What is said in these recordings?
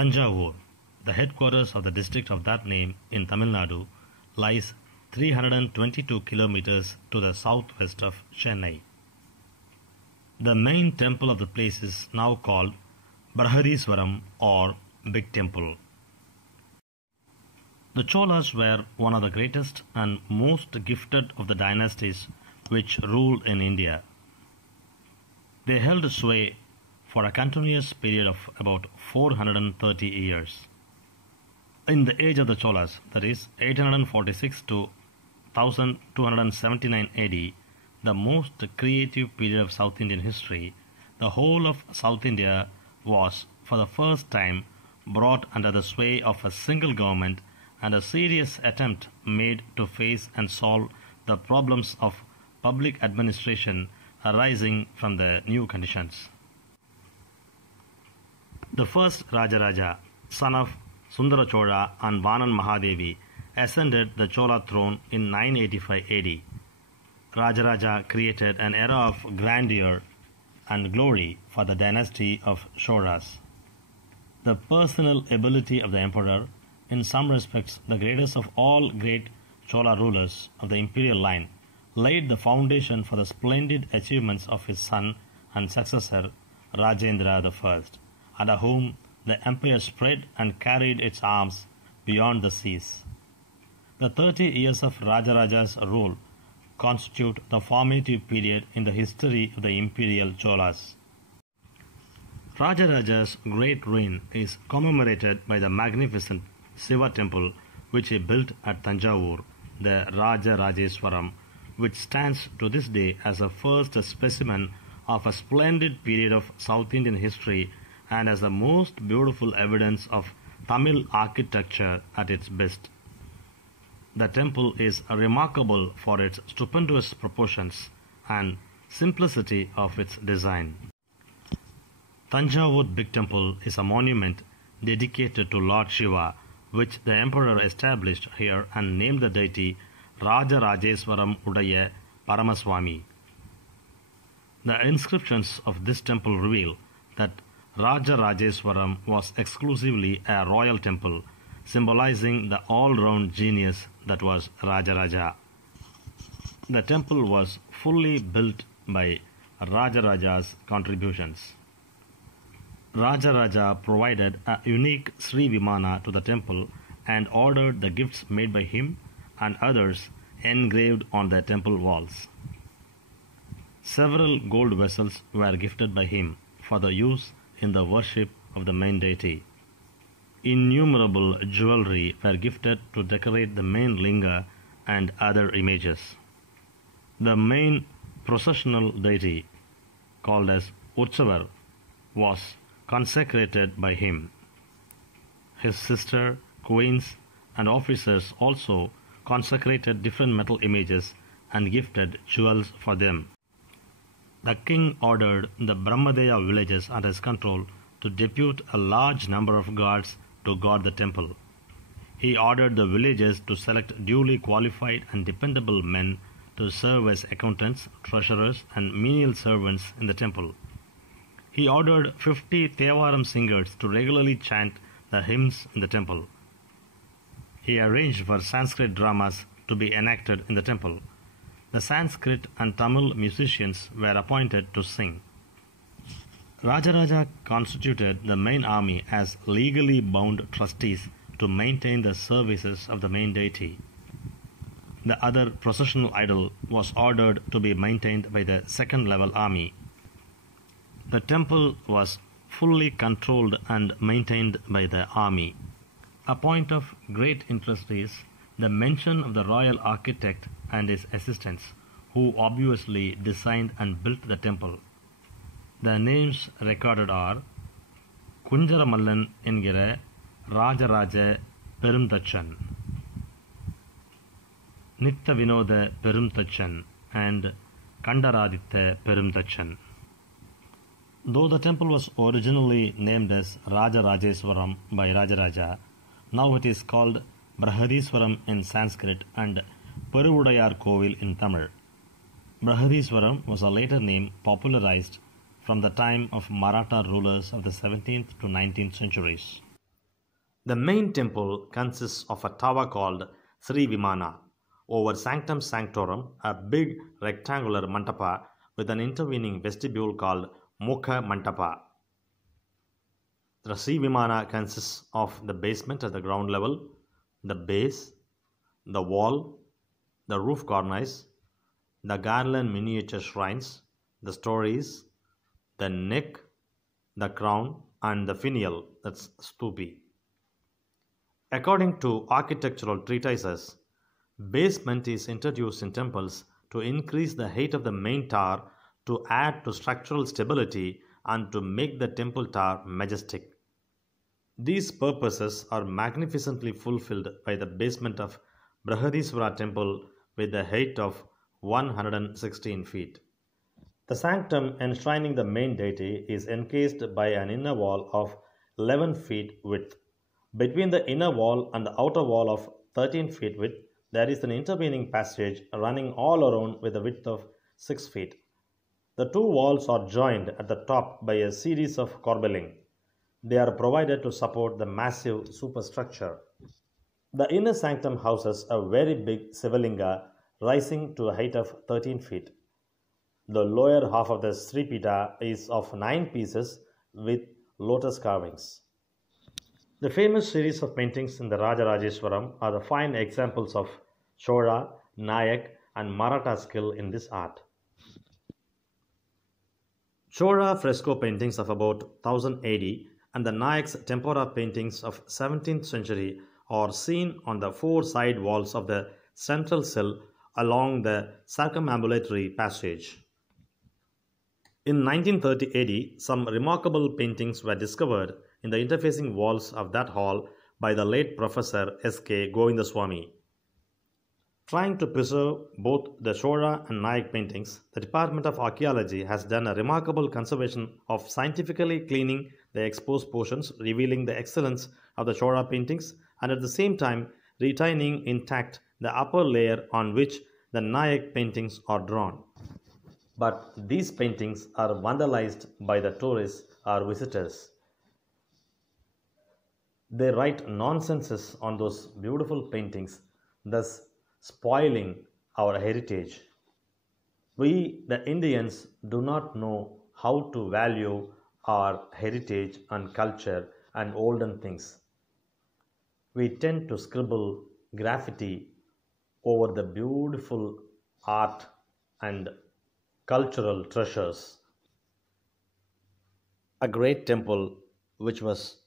Thanjavur, the headquarters of the district of that name in Tamil Nadu, lies 322 kilometers to the southwest of Chennai. The main temple of the place is now called Brihadishvaram or Big Temple. The Cholas were one of the greatest and most gifted of the dynasties which ruled in India. They held sway for a continuous period of about 430 years. In the age of the Cholas, that is 846 to 1279 AD, the most creative period of South Indian history, the whole of South India was for the first time brought under the sway of a single government, and a serious attempt made to face and solve the problems of public administration arising from the new conditions. The first Raja Raja, son of Sundara Chola and Vanan Mahadevi, ascended the Chola throne in 985 AD. Raja Raja created an era of grandeur and glory for the dynasty of Cholas. The personal ability of the emperor, in some respects the greatest of all great Chola rulers of the imperial line, laid the foundation for the splendid achievements of his son and successor Rajendra I, under whom the empire spread and carried its arms beyond the seas. The 30 years of Raja Raja's rule constitute the formative period in the history of the imperial Cholas. Raja Raja's great reign is commemorated by the magnificent Shiva temple which he built at Thanjavur, the Rajarajesvaram, which stands to this day as a first specimen of a splendid period of South Indian history and as the most beautiful evidence of Tamil architecture at its best. The temple is remarkable for its stupendous proportions and simplicity of its design. Thanjavur Big Temple is a monument dedicated to Lord Shiva, which the emperor established here and named the deity Rajarajesvaram Udaya Paramaswamy. The inscriptions of this temple reveal that Rajarajesvaram was exclusively a royal temple, symbolizing the all-round genius that was Raja Raja. The temple was fully built by Raja Raja's contributions. Raja Raja provided a unique Sri Vimana to the temple and ordered the gifts made by him and others engraved on the temple walls. Several gold vessels were gifted by him for the use in the worship of the main deity. Innumerable jewelry were gifted to decorate the main linga and other images. The main processional deity, called as Utsavar, was consecrated by him. His sister, queens, and officers also consecrated different metal images and gifted jewels for them. The king ordered the Brahmadeya villages under his control to depute a large number of guards to guard the temple. He ordered the villages to select duly qualified and dependable men to serve as accountants, treasurers, and menial servants in the temple. He ordered 50 Thevaram singers to regularly chant the hymns in the temple. He arranged for Sanskrit dramas to be enacted in the temple. The Sanskrit and Tamil musicians were appointed to sing. Raja Raja constituted the main army as legally bound trustees to maintain the services of the main deity. The other processional idol was ordered to be maintained by the second level army. The temple was fully controlled and maintained by the army. A point of great interest is the mention of the royal architect and his assistants, who obviously designed and built the temple. The names recorded are Kunjaramallan என்கிற Rajaraja Perumtachan, Nitta Vinoda Perumtachan, and Kandaraditya Perumtachan. Though the temple was originally named as Rajarajesvaram by Raja Raja, now it is called Brihadishwaram in Sanskrit and Peruvudaiyar Koyil in Tamil. Brihadishwaram was a later name popularized from the time of Maratha rulers of the 17th to 19th centuries. The main temple consists of a tower called Sri Vimana over Sanctum Sanctorum, a big rectangular mandapa with an intervening vestibule called Mukha Mandapa. The Sri Vimana consists of the basement at the ground level, the base, the wall, the roof cornice, the garland miniature shrines, the stories, the neck, the crown, and the finial, that's stupi. According to architectural treatises, basement is introduced in temples to increase the height of the main tower, to add to structural stability, and to make the temple tower majestic. These purposes are magnificently fulfilled by the basement of Brihadishvara Temple with a height of 116 feet. The sanctum enshrining the main deity is encased by an inner wall of 11 feet width. Between the inner wall and the outer wall of 13 feet width, there is an intervening passage running all around with a width of 6 feet. The two walls are joined at the top by a series of corbelling. They are provided to support the massive superstructure. The inner sanctum houses a very big Sivalinga rising to a height of 13 feet. The lower half of the Sripita is of 9 pieces with lotus carvings. The famous series of paintings in the Raja Rajesvaram are the fine examples of Chola, Nayak, and Maratha skill in this art. Chola fresco paintings of about 1000 AD and the Nayak's tempera paintings of 17th century are seen on the four side walls of the central cell along the circumambulatory passage. In 1930 AD, some remarkable paintings were discovered in the interfacing walls of that hall by the late Professor S.K. Govindaswamy. Trying to preserve both the Chola and Nayak paintings, the Department of Archaeology has done a remarkable conservation of scientifically cleaning the exposed portions, revealing the excellence of the Chola paintings and at the same time retaining intact the upper layer on which the Nayak paintings are drawn. But these paintings are vandalized by the tourists or visitors. They write nonsenses on those beautiful paintings, thus spoiling our heritage. We, the Indians, do not know how to value our heritage and culture and olden things. We tend to scribble graffiti over the beautiful art and cultural treasures. A great temple which was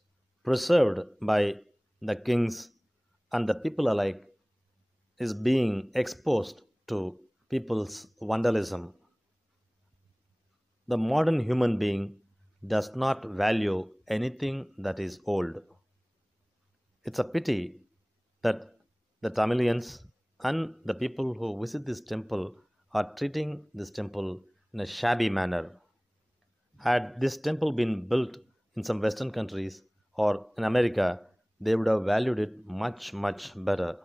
preserved by the kings and the people alike is being exposed to people's vandalism. The modern human being does not value anything that is old. It's a pity that the Tamilians and the people who visit this temple are treating this temple in a shabby manner. Had this temple been built in some Western countries or in America, they would have valued it much, much better.